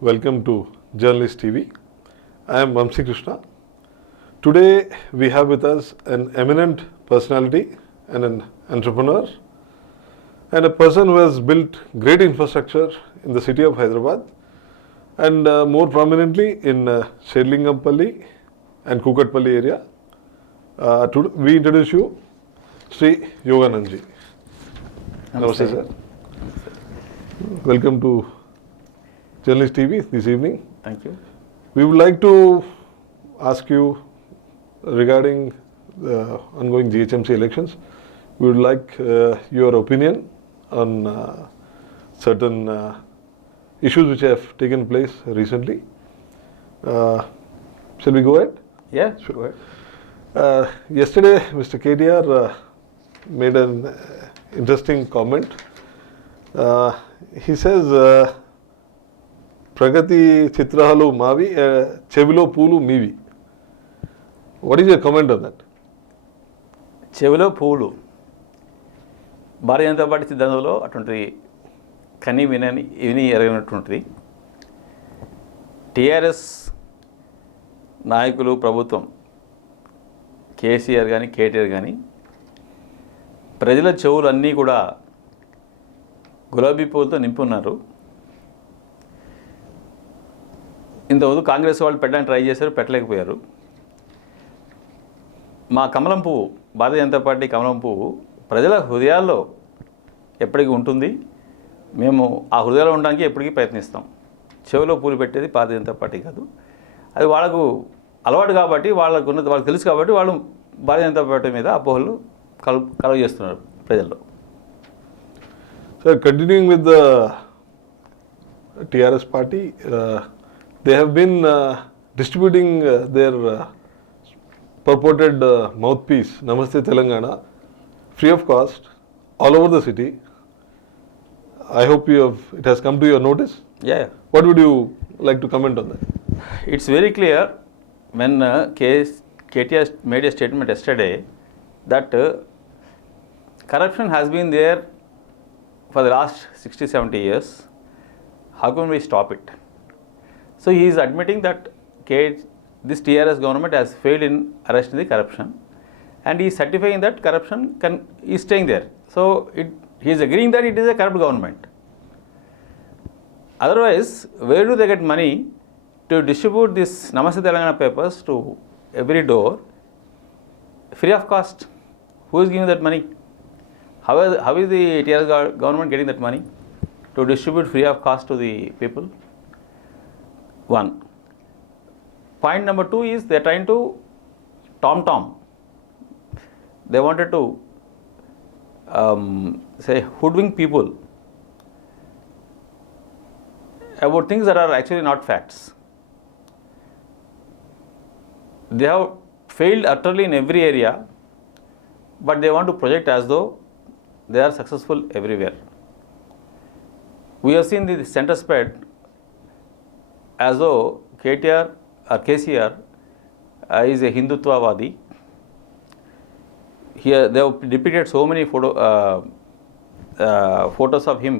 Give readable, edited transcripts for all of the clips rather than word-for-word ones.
welcome to Journalist TV. I am Vamsi Krishna. Today we have with us an eminent personality and an entrepreneur and a person who has built great infrastructure in the city of Hyderabad and more prominently in Sherlingampalli and Kukatpalli area. We introduce you Sri Yoganandji. Namaste, sir. Welcome to Journalist TV this evening. Thank you. We would like to ask you regarding the ongoing GHMC elections. We would like your opinion on certain issues which have taken place recently. Shall we go ahead? Yeah, Sure. go ahead. Yesterday, Mr. KTR made an interesting comment. He says, Pragati Chitrahalu Mavi, Chevilo Pulu Mivi. What is your comment on that? చెవిలో పువ్వులు Bharatiya Janata party సిద్ధాంతంలో అటువంటి కని విని ఎరగినటువంటిది. TRS నాయకులు ప్రభుత్వం కేసీఆర్ కానీ కేటీఆర్ కానీ ప్రజల చెవులు అన్నీ కూడా గులాబీ పువ్వులతో నింపి ఉన్నారు. ఇంతకుముందు కాంగ్రెస్ వాళ్ళు పెట్టడానికి ట్రై చేశారు, పెట్టలేకపోయారు. మా కమలం పువ్వు, భారతీయ జనతా పార్టీ కమలం పువ్వు ప్రజల హృదయాల్లో ఎప్పటికీ ఉంటుంది. మేము ఆ హృదయాల్లో ఉండడానికి ఎప్పటికీ ప్రయత్నిస్తాం. చెవిలో పూలు పెట్టేది భారతీయ జనతా పార్టీ కాదు. అది వాళ్ళకు అలవాటు కాబట్టి, వాళ్ళకు తెలుసు కాబట్టి వాళ్ళు భారతీయ జనతా పార్టీ మీద అపోహలు కలుగజేస్తున్నారు ప్రజల్లో. So continuing with the TRS party, they have been distributing their purported mouthpiece, Namaste Telangana, free of cost, all over the city. I hope it has come to your notice. Yeah. What would you like to comment on that? It's very clear when KTR made a statement yesterday that corruption has been there for the last 60-70 years. How can we stop it? So he is admitting that this TRS government has failed in arresting the corruption, and he is certifying that corruption is staying there. So he is agreeing that it is a corrupt government. Otherwise, where do they get money to distribute this Namaste Telangana papers to every door free of cost? Who is giving that money? How is the TRS government getting that money to distribute free of cost to the people? One. Point number two is they are trying to tom. They wanted to hoodwink people about things that are actually not facts. They have failed utterly in every area, but they want to project as though they are successful everywhere. We have seen the center spread as though KCR is a Hindutvavadi. Here they have depicted so many photos of him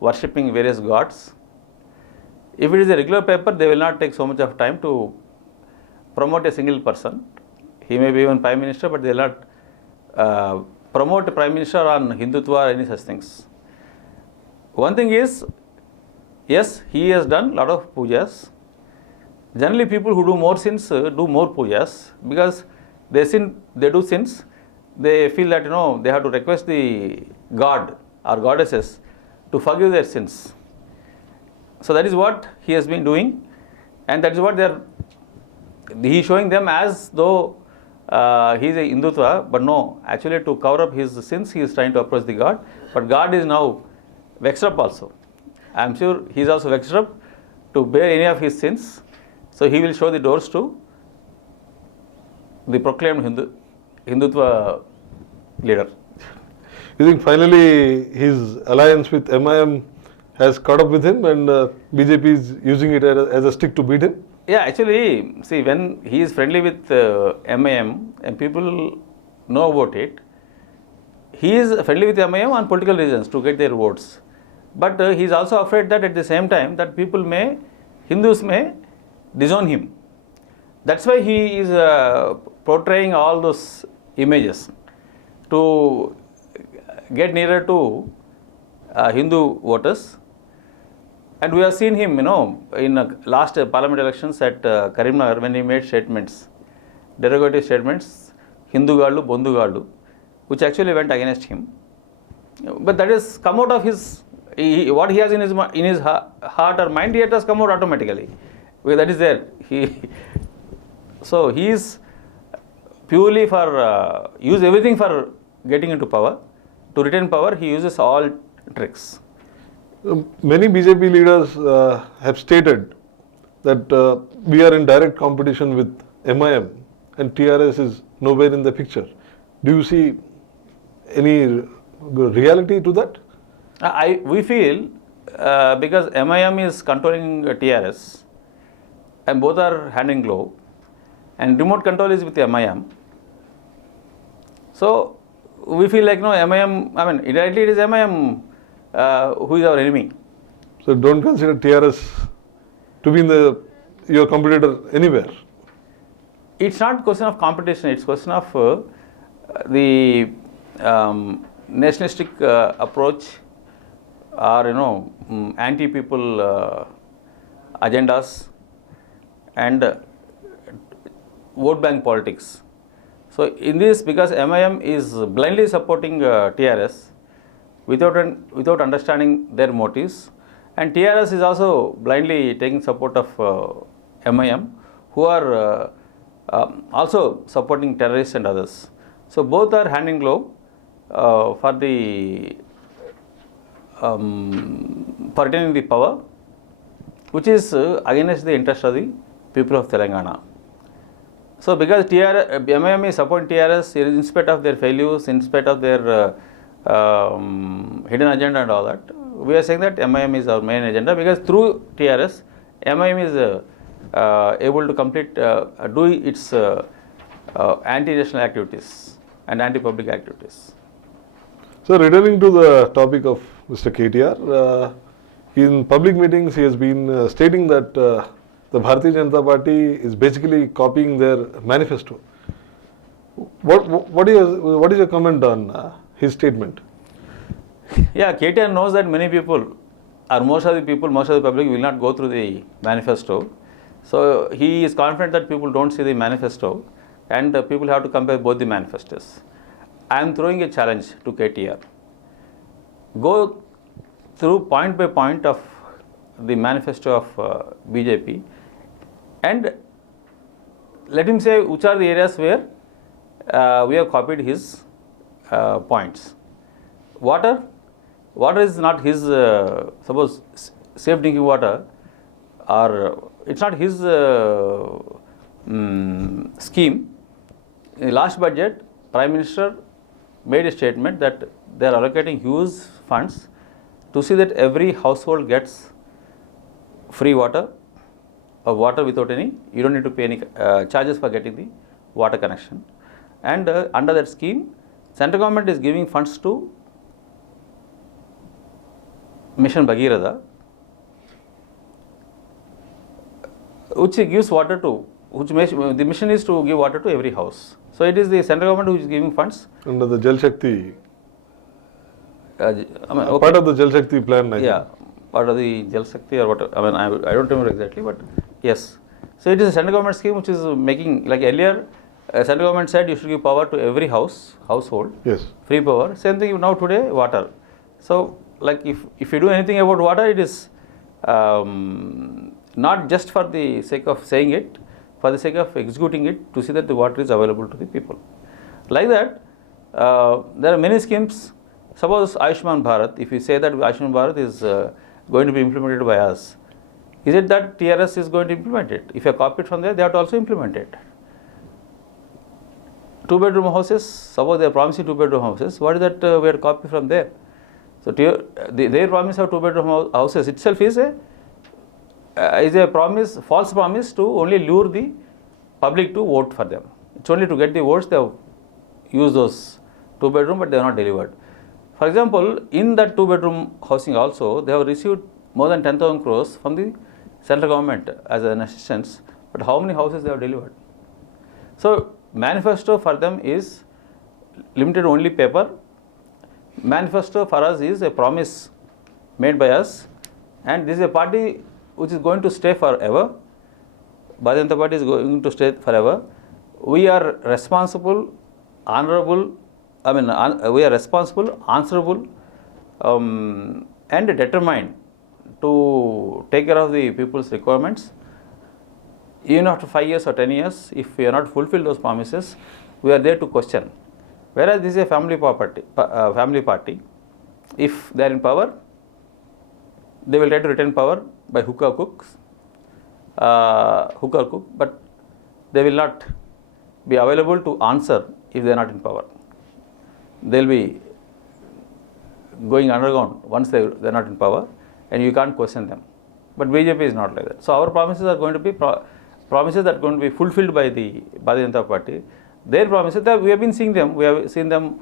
worshipping various gods. If it is a regular paper, they will not take so much of time to promote a single person. He may be even Prime Minister, but they will not promote Prime Minister on Hindutva or any such things. One thing is, yes, he has done a lot of pujas. Generally, people who do more sins do more pujas because they do sins. They feel that they have to request the god or goddesses to forgive their sins. So that is what he has been doing, and that is what he is showing them as though he is a Hindutva, but no, actually to cover up his sins, he is trying to approach the god. But God is now vexed up also. I am sure he is also vexed up to bear any of his sins. So he will show the doors to the proclaimed Hindutva leader. You think finally his alliance with MIM has caught up with him and BJP is using it as a stick to beat him? Yeah, actually, see, when he is friendly with MIM and people know about it, he is friendly with MIM on political reasons to get their votes. But he is also afraid that at the same time that people may Hindus may disown him. That's why he is portraying all those images to get nearer to Hindu voters. And we have seen him, in last parliament elections at Karimnagar when he made statements, derogatory statements, Hindu Gallu, Bondu Gallu, which actually went against him. But that has come out of his, what he has in his heart or mind, it has come out automatically. Because that is there. So he is purely for, use everything for getting into power. To retain power, he uses all tricks. Many BJP leaders have stated that we are in direct competition with MIM and TRS is nowhere in the picture. Do you see any reality to that? We feel because MIM is controlling TRS and both are hand in glove and remote control is with MIM. So we feel like MIM, indirectly it is MIM who is our enemy. So don't consider TRS to be your competitor anywhere. It's not question of competition, it's question of the nationalistic approach or anti-people agendas and vote bank politics. So in this, because MIM is blindly supporting TRS without understanding their motives, and TRS is also blindly taking support of MIM, who are also supporting terrorists and others. So both are hand in glove for retaining the power, which is against the interest of the people of Telangana. So because MIM is supporting TRS in spite of their failures, in spite of their hidden agenda and all that, we are saying that MIM is our main agenda, because through TRS, MIM is able to do its anti-national activities and anti-public activities. So returning to the topic of Mr. KTR, in public meetings he has been stating that the Bharatiya Janata Party is basically copying their manifesto. What is your comment on his statement? Yeah, KTR knows that many people, or most of the public will not go through the manifesto. So he is confident that people don't see the manifesto and people have to compare both the manifestos. I am throwing a challenge to KTR. Go through point by point of the manifesto of BJP and let him say which are the areas where we have copied his points. Water is not his, suppose safe drinking water, or it's not his scheme. In the last budget, Prime Minister made a statement that they are allocating huge funds to see that every household gets free water or water without any, you don't need to pay any charges for getting the water connection. And under that scheme, central government is giving funds to Mission Bhagiratha, which gives water to, the mission is to give water to every house. So it is the central government who is giving funds. Under the Jal Shakti, Okay. part of the Jal Shakti plan. Yeah, part of the Jal Shakti or whatever. I don't remember exactly, but yes. So it is a central government scheme which is making, like earlier, central government said you should give power to every household. Yes. Free power. Same thing now today, water. So like if you do anything about water, it is not just for the sake of saying it, for the sake of executing it, to see that the water is available to the people. Like that, there are many schemes. Suppose Ayushman Bharat, if you say that Ayushman Bharat is going to be implemented by us, is it that TRS is going to implement it? If you copy it from there, they have to also implement it. 2-bedroom houses, suppose they are promising 2-bedroom houses, what is that we are copy from there? So their promise of 2-bedroom houses itself is a promise, false promise to only lure the public to vote for them. It's only to get the votes they have used those 2-bedroom, but they are not delivered. For example, in that 2-bedroom housing also, they have received more than 10,000 crores from the central government as an assistance, but how many houses they have delivered? So manifesto for them is limited only paper. Manifesto for us is a promise made by us, and this is a party which is going to stay forever. Bharatiya Janata Party is going to stay forever. We are responsible, honorable, we are responsible, answerable, and determined to take care of the people's requirements. Even after 5 years or 10 years, if we are not fulfilled those promises, we are there to question. Whereas this is a family party, if they are in power, they will try to retain power by hook or crook, but they will not be available to answer if they are not in power. They will be going underground once they are not in power, and you can't question them. But BJP is not like that. So our promises are going to be promises that are going to be fulfilled by the Bharatiya Janata Party. Their promises, that we have been seeing them. We have seen them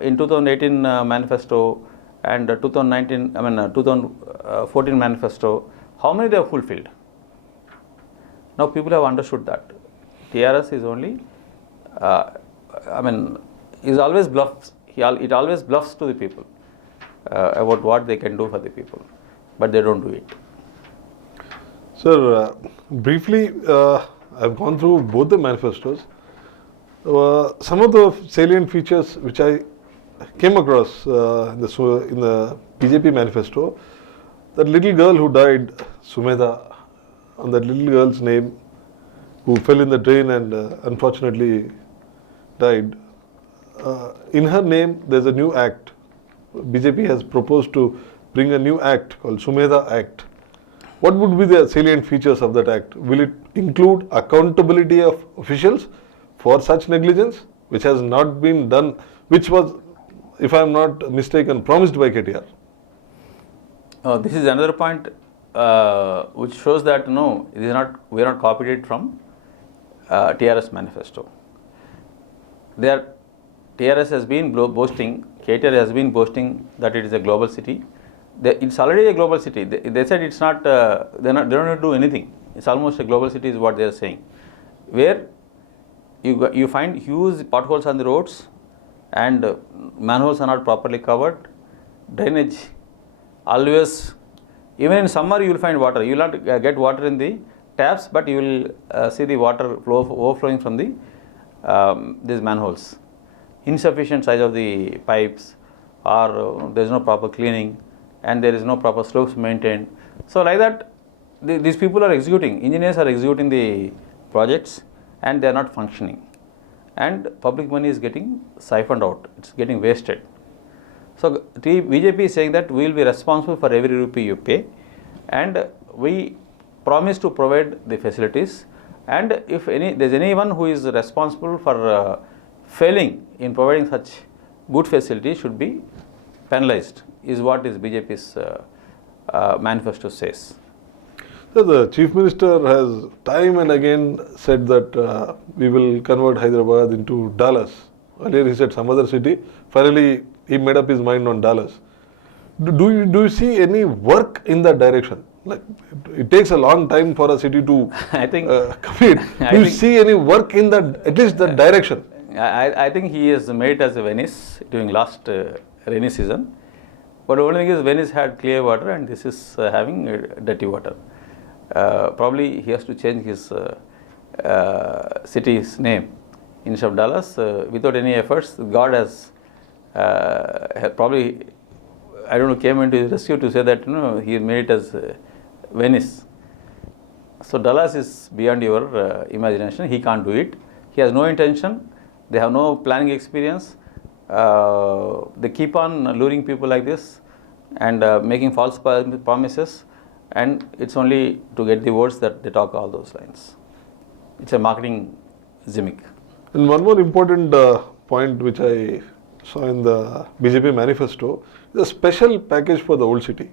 in 2018 manifesto and 2014 manifesto. How many they have fulfilled? Now people have understood that TRS is only, is always bluffs. It always bluffs to the people about what they can do for the people, but they don't do it. Sir, briefly, I've gone through both the manifestos. Some of the salient features which I came across in the BJP manifesto, that little girl who died, Sumedha, and that little girl's name, who fell in the drain and unfortunately died, in her name there's a new act. BJP has proposed to bring a new act called Sumedha Act. What would be the salient features of that act? Will it include accountability of officials for such negligence, which has not been done, which was, if I am not mistaken, promised by KTR? This is another point which shows that we are not copied it from TRS manifesto. TRS has been boasting, KTR has been boasting that it is a global city. It's already a global city. They said it's not. They don't need to do anything. It's almost a global city, is what they are saying. Where you find huge potholes on the roads, and manholes are not properly covered. Drainage, always, even in summer you will find water. You will not get water in the taps, but you will see the water overflowing from the these manholes. Insufficient size of the pipes, or there is no proper cleaning, and there is no proper slopes maintained. So like that, these people are executing, engineers are executing the projects, and they are not functioning. And public money is getting siphoned out, it's getting wasted. So BJP is saying that we will be responsible for every rupee you pay, and we promise to provide the facilities. And if there's anyone who is responsible for failing in providing such good facilities, should be penalized, is what is BJP's manifesto says. So the Chief Minister has time and again said that we will convert Hyderabad into Dallas. Earlier he said some other city. Finally, he made up his mind on Dallas. Do you see any work in that direction? Like, it takes a long time for a city to commit. Do you see any work in that, at least that direction? I think he has made it as a Venice during last rainy season. But the only thing is Venice had clear water, and this is having dirty water. Probably he has to change his city's name. Instead of Dallas, without any efforts, God has probably, came into his rescue to say that he made it as Venice. So Dallas is beyond your imagination. He can't do it. He has no intention. They have no planning experience. They keep on luring people like this and making false promises, and it's only to get the votes that they talk all those lines. It's a marketing gimmick. And one more important point which I saw in the BJP manifesto is a special package for the old city.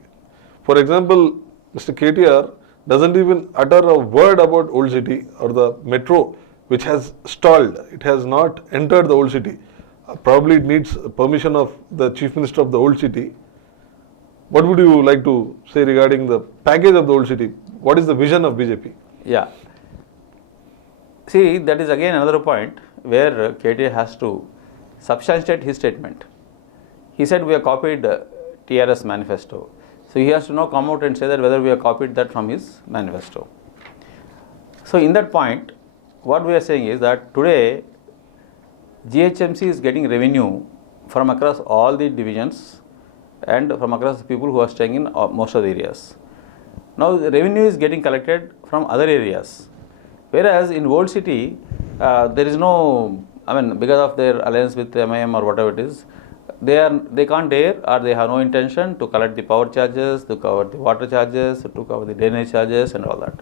For example, Mr. KTR doesn't even utter a word about old city or the metro, which has stalled. It has not entered the old city. Probably it needs permission of the Chief Minister of the old city. What would you like to say regarding the package of the old city? what is the vision of BJP? Yeah. See, that is again another point where KTA has to substantiate his statement. He said we have copied TRS manifesto. So he has to now come out and say that whether we have copied that from his manifesto. So in that point, what we are saying is that today GHMC is getting revenue from across all the divisions and from across the people who are staying in most of the areas. Now the revenue is getting collected from other areas. Whereas in Old City, there is no, because of their alliance with MIM or whatever it is, they can't dare or they have no intention to collect the power charges, to cover the water charges, to cover the drainage charges and all that.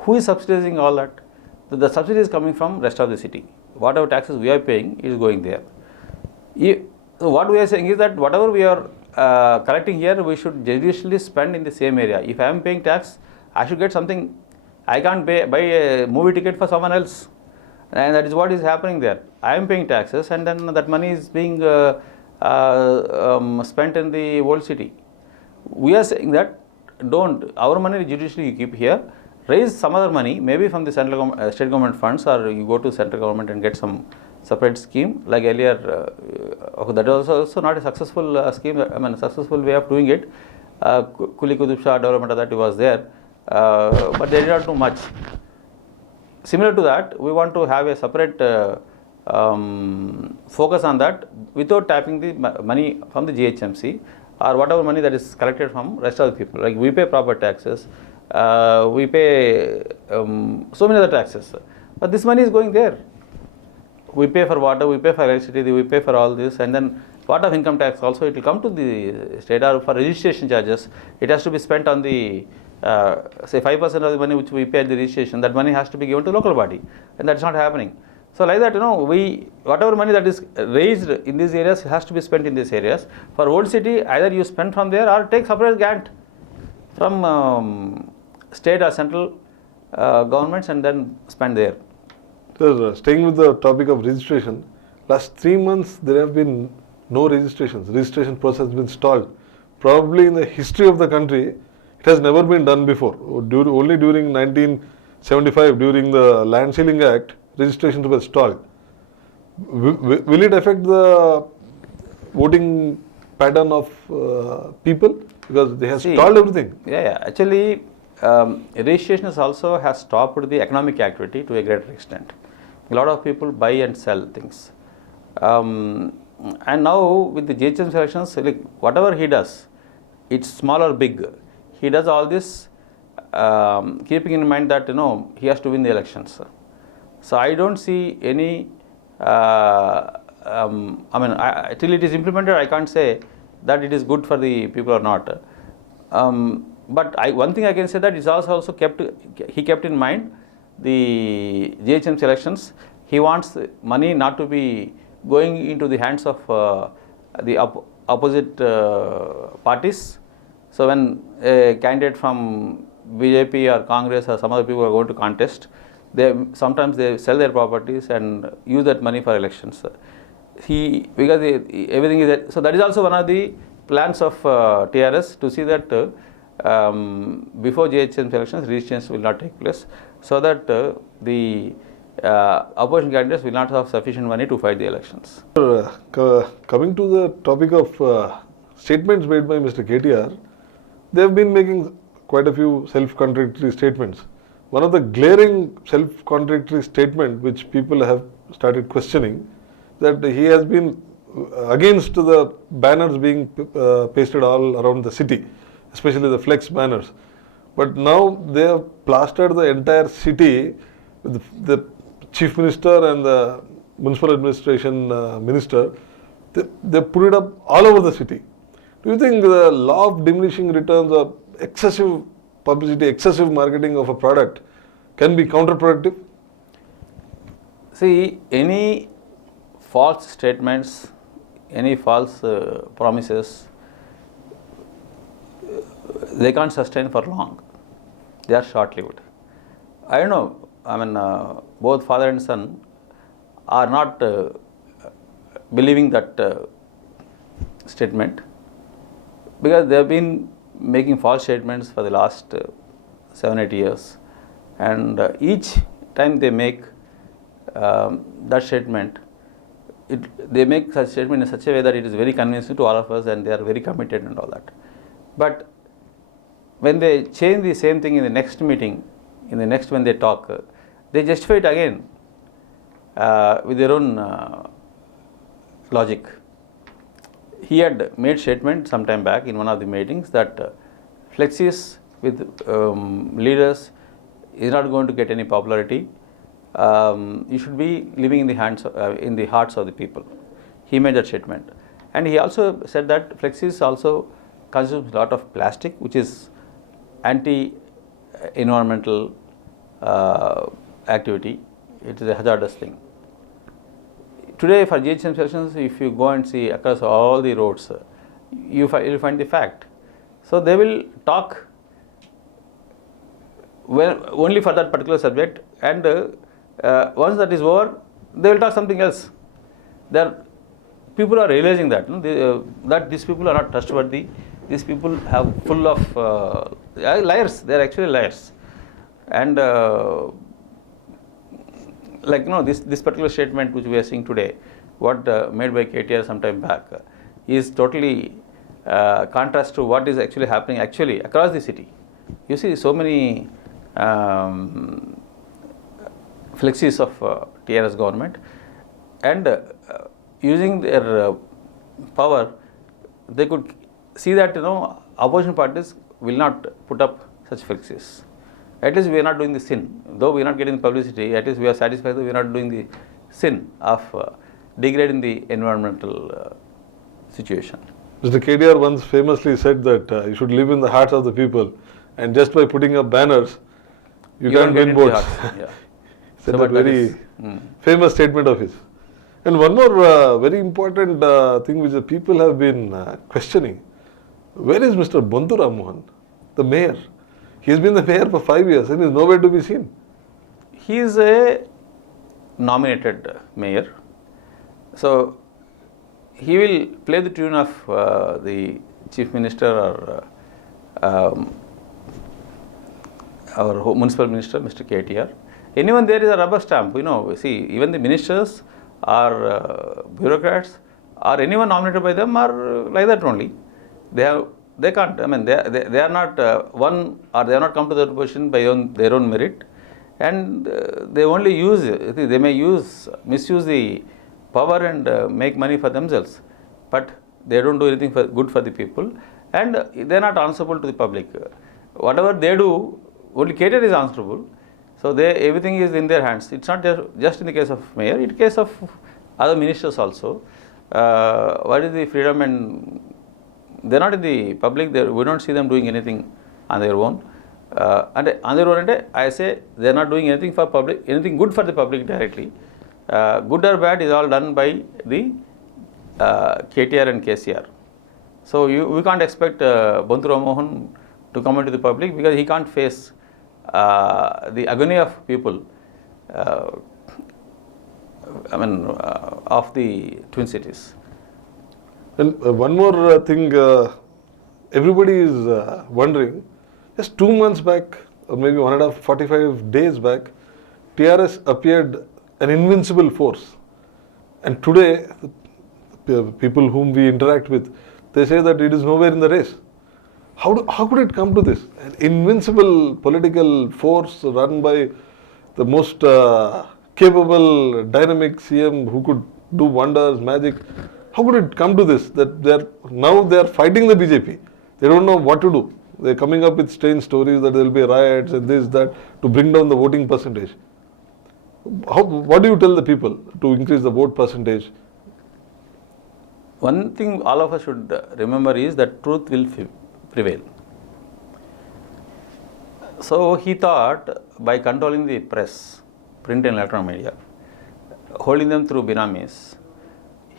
Who is subsidizing all that? The subsidy is coming from rest of the city. Whatever taxes we are paying is going there. So what we are saying is that whatever we are collecting here, we should judiciously spend in the same area. If I am paying tax, I should get something. I can't buy a movie ticket for someone else. And that is what is happening there. I am paying taxes and then that money is being spent in the Old City. We are saying that our money judiciously you keep here, raise some other money, maybe from the state government funds, or you go to central government and get some separate scheme like earlier. That is also not a successful scheme, a successful way of doing it. Kuli Kutub Shah Development Authority was there, but they did not do much. Similar to that, we want to have a separate focus on that without tapping the money from the GHMC or whatever money that is collected from rest of the people. Like we pay proper taxes, we pay so many other taxes, but this money is going there. We pay for water, we pay for electricity, we pay for all this, and then part of income tax also it will come to the state, or for registration charges it has to be spent on the say 5% of the money which we pay at the registration, that money has to be given to local body, and that's not happening. So like that, whatever money that is raised in these areas has to be spent in these areas. For Old City, either you spend from there or take separate grant from state or central governments and then spend there. So, staying with the topic of registration, last 3 months there have been no registrations. Registration process has been stalled. Probably in the history of the country, it has never been done before. Only during 1975, during the Land Ceiling Act, registrations were stalled. Will it affect the voting pattern of people? Because they have stalled everything. Yeah. Actually, registration also has stopped the economic activity to a greater extent. A lot of people buy and sell things. And now with the GHM elections, like whatever he does, it's small or big, he does all this keeping in mind that he has to win the elections. So I don't see any. Till it is implemented, I can't say that it is good for the people or not. But one thing I can say that is also he kept in mind the GHM elections. He wants money not to be going into the hands of the opposite parties. So when a candidate from BJP or Congress or some other people are going to contest, sometimes they sell their properties and use that money for elections. Everything is there. So that is also one of the plans of TRS to see that before GHM elections, registrations will not take place, so that the opposition candidates will not have sufficient money to fight the elections. Coming to the topic of statements made by Mr. KTR, they have been making quite a few self-contradictory statements. One of the glaring self-contradictory statement which people have started questioning, that he has been against the banners being pasted all around the city, especially the flex banners. But now they have plastered the entire city with the chief minister and the municipal administration minister. They put it up all over the city. Do you think the law of diminishing returns or excessive publicity, excessive marketing of a product can be counterproductive? See, any false statements, any false promises, they can't sustain for long. They are short-lived. I don't know, both father and son are not believing that statement, because they have been making false statements for the last 7-8 years, and each time they make that statement, they make such statement in such a way that it is very convincing to all of us, and they are very committed and all that. But when they change the same thing in the next meeting, in the next when they talk, they justify it again with their own logic. He had made statement some time back in one of the meetings that flexes with leaders is not going to get any popularity. You should be living in the hands, in the hearts of the people. He made that statement, and he also said that flexes also consumes a lot of plastic, which is anti-environmental activity. It is a hazardous thing. Today, for GHM sections, if you go and see across all the roads, you will find the fact. So they will talk only for that particular subject, and once that is over, they will talk something else. People are realizing that that these people are not trustworthy. These people have full of liars. They are actually liars, and this particular statement which we are seeing today, what made by KTR some time back, is totally contrast to what is actually happening across the city. You see so many flexes of TRS government, and using their power, they could see that opposition parties will not put up such flexes. At least we are not doing the sin. Though we are not getting publicity, at least we are satisfied that we are not doing the sin of degrading the environmental situation. Mr. KDR once famously said that you should live in the hearts of the people, and just by putting up banners, you can't win votes. Yeah. Said that very famous statement of his. And one more very important thing which the people have been questioning: where is Mr. Bontu Rammohan, the mayor? He has been the mayor for 5 years and is nowhere to be seen. He is a nominated mayor, so he will play the tune of the chief minister or our municipal minister, Mr. KTR. Anyone there is a rubber stamp. See, even the ministers or bureaucrats or anyone nominated by them are like that only. They can't. I mean, they are not won, or they are not come to that position by their own merit, and they only they may misuse the power and make money for themselves, but they don't do anything good for the people, and they are not answerable to the public. Whatever they do, only KTR is answerable. So everything is in their hands. It's not just in the case of mayor, in the case of other ministers also. What is the freedom? And they are not in the public. We don't see them doing anything on their own. And on their own, I say they are not doing anything for public, anything good for the public directly. Good or bad is all done by the KTR and KCR. So we can't expect Bontu Rammohan to come into the public, because he can't face the agony of people, of the Twin Cities. And one more thing, everybody is wondering, just 2 months back, or maybe 145 days back, TRS appeared an invincible force. And today, the people whom we interact with, they say that it is nowhere in the race. How could it come to this? An invincible political force run by the most capable, dynamic CM who could do wonders, magic. How could it come to this? That they are fighting the BJP. They don't know what to do. They're coming up with strange stories that there will be riots and this, that, to bring down the voting percentage. What do you tell the people to increase the vote percentage? One thing all of us should remember is that truth will prevail. So he thought by controlling the press, print and electronic media, holding them through binamis,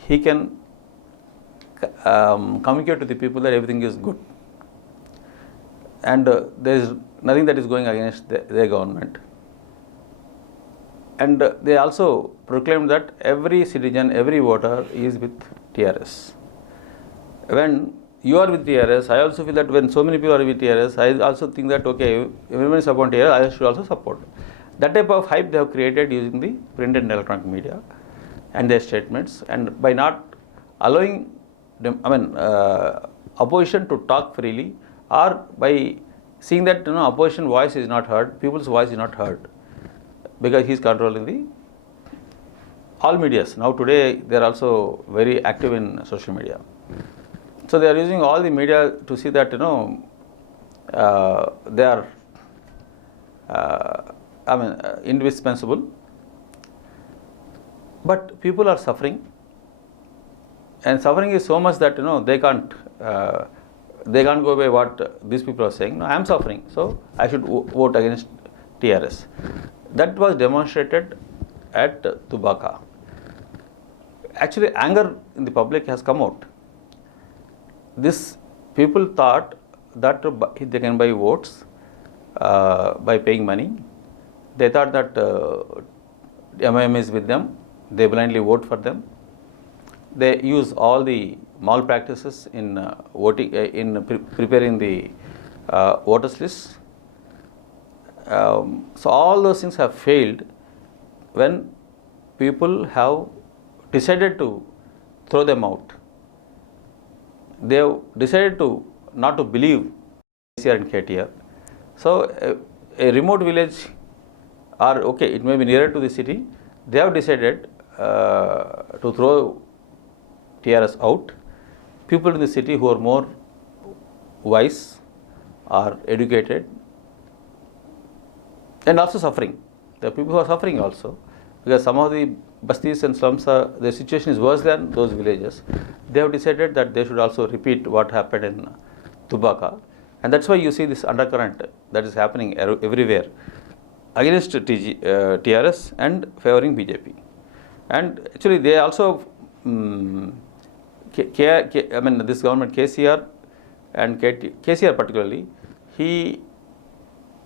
he can communicate to the people that everything is good. And there is nothing that is going against their government. And they also proclaimed that every citizen, every voter is with TRS. When you are with TRS, I also feel that when so many people are with TRS, I also think that okay, everyone is supporting TRS, I should also support. That type of hype they have created using the print and electronic media and their statements, and by not allowing them, opposition to talk freely, or by seeing that opposition voice is not heard, people's voice is not heard, because he is controlling the all medias. Now today they are also very active in social media. So they are using all the media to see that they are indispensable. But people are suffering, and suffering is so much that they can't go by what these people are saying. No, I am suffering, so I should vote against TRS. That was demonstrated at Tubaka. Actually, anger in the public has come out. This people thought that they can buy votes by paying money. They thought that MIM is with them. They blindly vote for them. They use all the malpractices in voting, preparing the voters list. So all those things have failed when people have decided to throw them out. They have decided not to believe KCR and KTR. So a remote village, or okay, it may be nearer to the city, they have decided to throw TRS out. People in the city who are more wise, are educated, and also suffering. There are people who are suffering also, because some of the bastis and slums, the situation is worse than those villages. They have decided that they should also repeat what happened in Tubaka, and that's why you see this undercurrent that is happening everywhere against TRS and favoring BJP. And actually they also, this government, KCR and KCR particularly, he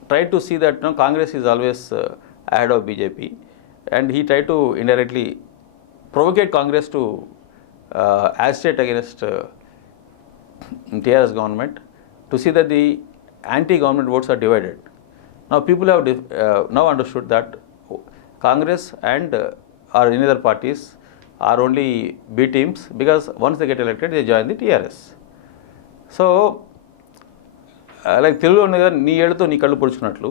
tried to see that Congress is always ahead of BJP, and he tried to indirectly provocate Congress to agitate against TRS government, to see that the anti-government votes are divided. Now people have now understood that Congress and or any other parties are only B teams, because once they get elected, they join the TRS. So like తెలుగులో నీ ఏడుతో నీ కళ్ళు పొడుచుకున్నట్లు,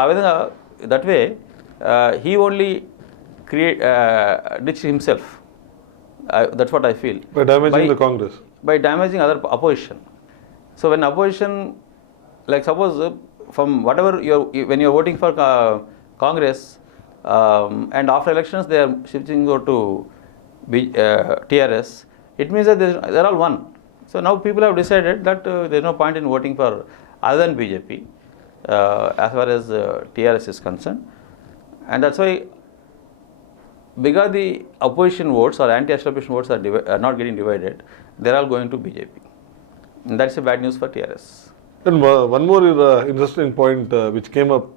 ఆ విధంగా that way he only ditched himself. That's what I feel. By damaging the Congress. By damaging other opposition. So when opposition, like suppose from whatever when you're voting for Congress, and after elections they are shifting to TRS, it means that they're all one. So now people have decided that there's no point in voting for other than BJP as far as TRS is concerned, and that's why, because the opposition votes or anti-establishment votes are not getting divided, they're all going to BJP, and that's a bad news for TRS. And one more interesting point which came up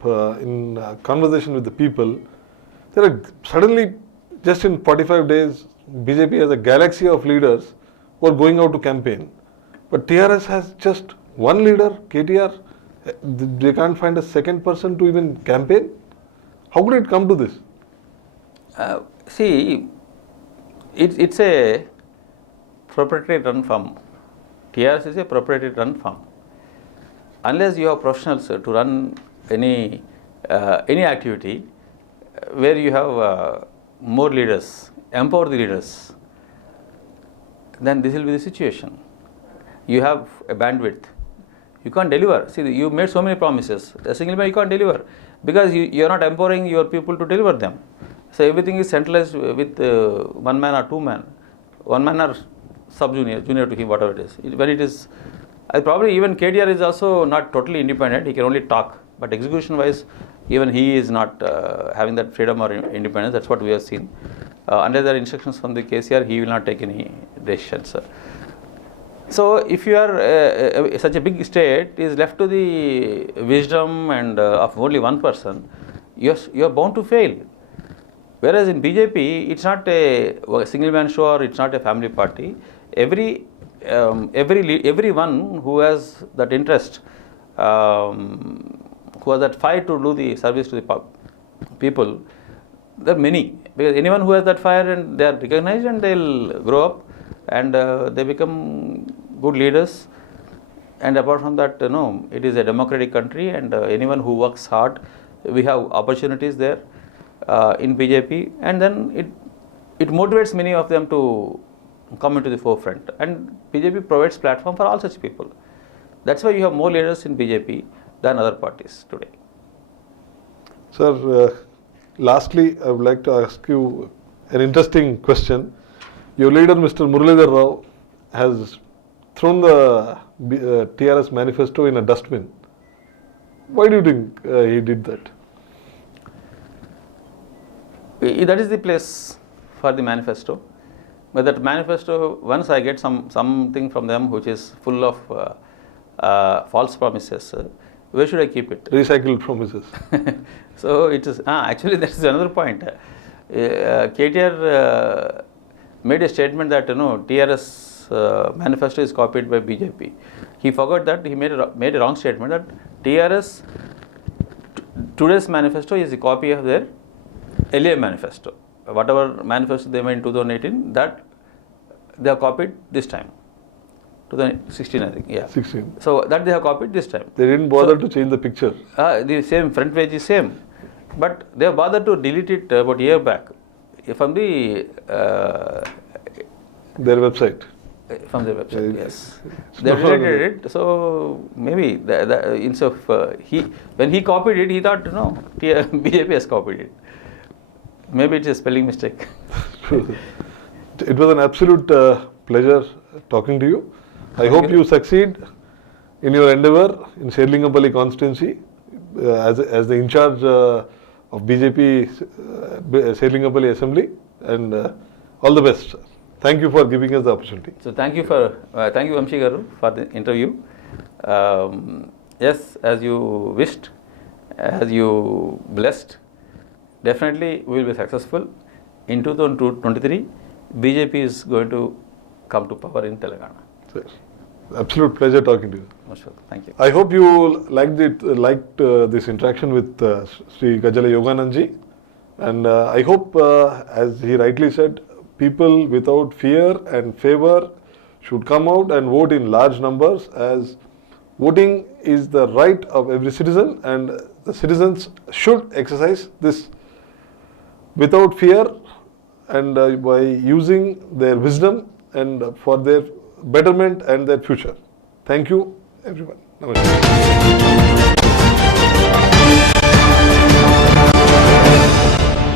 in conversation with the people, there are suddenly, just in 45 days, BJP has a galaxy of leaders who are going out to campaign. But TRS has just one leader, KTR. They can't find a second person to even campaign. How could it come to this? See, it's a proprietary run firm. TRS is a proprietary run firm. Unless you have professionals to run any activity where you have more leaders, empower the leaders, then this will be the situation. You have a bandwidth. You can't deliver. See, you made so many promises. A single man you can't deliver, because you are not empowering your people to deliver them. So everything is centralized with one man or two man, one man or sub-junior, junior to him, whatever it is. When it is, probably even KTR is also not totally independent. He can only talk, but execution-wise, even he is not having that freedom or independence. That's what we have seen. Under the instructions from the KCR, he will not take any decisions. So if you are such a big state is left to the wisdom and of only one person, you are bound to fail. Whereas in BJP, it's not a single man show, or it's not a family party. Every everyone who has that interest, who has that fire to do the service to the people, there are many. Because anyone who has that fire and they are recognized and they'll grow up and they become good leaders. And apart from that, it is a democratic country and anyone who works hard, we have opportunities there in BJP, and then it motivates many of them to come into the forefront, and BJP provides platform for all such people. That's why you have more leaders in BJP than other parties today. Sir, lastly, I would like to ask you an interesting question. Your leader, Mr. Muralidhar Rao, has thrown the TRS manifesto in a dustbin. Why do you think he did that? That is the place for the manifesto. But that manifesto, once I get something from them which is full of false promises, where should I keep it? Recycled promises. So it is, actually that is another point. KTR made a statement that TRS manifesto is copied by BJP. He forgot that he made a wrong statement that TRS today's manifesto is a copy of their earlier manifesto. Whatever manifesto they made in 2018, that they have copied this time. 2016, I think, yeah. 16. So that they have copied this time. They didn't bother to change the picture. The same front page is same, but they have bothered to delete it about a year back from the Their website. From their website. Yes, they have deleted it. So maybe instead of when he copied it, he thought BJP has copied it. Maybe it's a spelling mistake. It was an absolute pleasure talking to you. I hope you succeed in your endeavor in Serlingapalli constituency as the in charge of BJP Serlingapalli Assembly, and all the best. Thank you for giving us the opportunity. So thank you Vamshi Garu for the interview. Yes, as you wished, as you blessed, definitely we will be successful. In 2023, BJP is going to come to power in Telangana. Sir, absolute pleasure talking to you. Most welcome. Thank you. I hope you liked this interaction with Sri Gajala Yoganandji, and I hope, as he rightly said, people without fear and favor should come out and vote in large numbers, as voting is the right of every citizen, and the citizens should exercise this without fear and by using their wisdom and for their betterment and their future. Thank you, everyone. Namaskar.